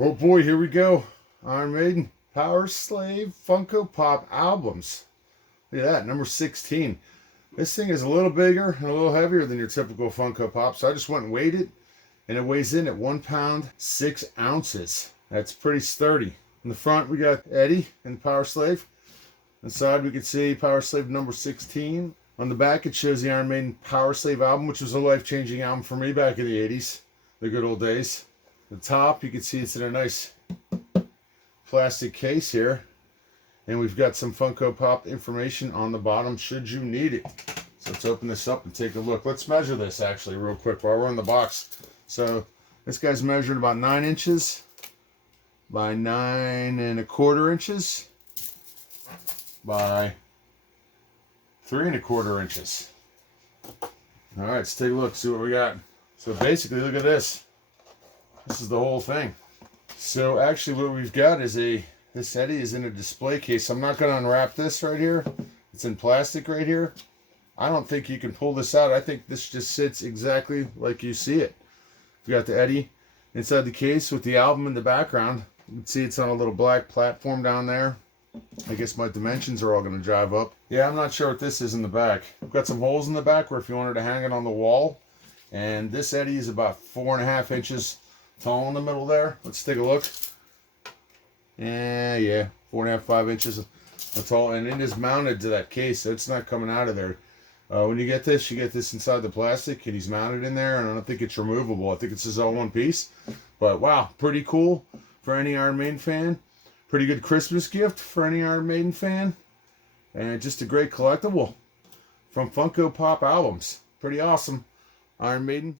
Oh boy, here we go. Iron Maiden, Powerslave, Funko Pop albums. Look at that, number 16. This thing is a little bigger and a little heavier than your typical Funko Pop, so I just went and weighed it, and it weighs in at 1 pound, 6 ounces. That's pretty sturdy. In the front, we got Eddie and Powerslave. Inside, we can see Powerslave number 16. On the back, it shows the Iron Maiden Powerslave album, which was a life-changing album for me back in the 80s, the good old days. The top, you can see it's in a nice plastic case here. And we've got some Funko Pop information on the bottom should you need it. So let's open this up and take a look. Let's measure this actually real quick while we're in the box. So this guy's measured about 9 inches by 9¼ inches by 3¼ inches. All right, let's take a look, see what we got. So basically, look at this. This is the whole thing. So actually what we've got is this Eddie is in a display case. I'm not going to unwrap this right here. It's in plastic right here. I don't think you can pull this out. I think this just sits exactly like you see it. We got the Eddie inside the case with the album in the background. You can see it's on a little black platform down there. I guess my dimensions are all going to drive up. Yeah, I'm not sure what this is in the back. We've got some holes in the back where if you wanted to hang it on the wall. And this Eddie is about 4½ inches tall in the middle there. Let's take a look. Yeah, 4½, 5 inches tall, and it is mounted to that case, so it's not coming out of there. When you get this inside the plastic, and he's mounted in there, and I don't think it's removable. I think it's just all one piece. But wow, pretty cool for any Iron Maiden fan. Pretty good Christmas gift for any Iron Maiden fan, and just a great collectible from Funko Pop albums. Pretty awesome. Iron Maiden.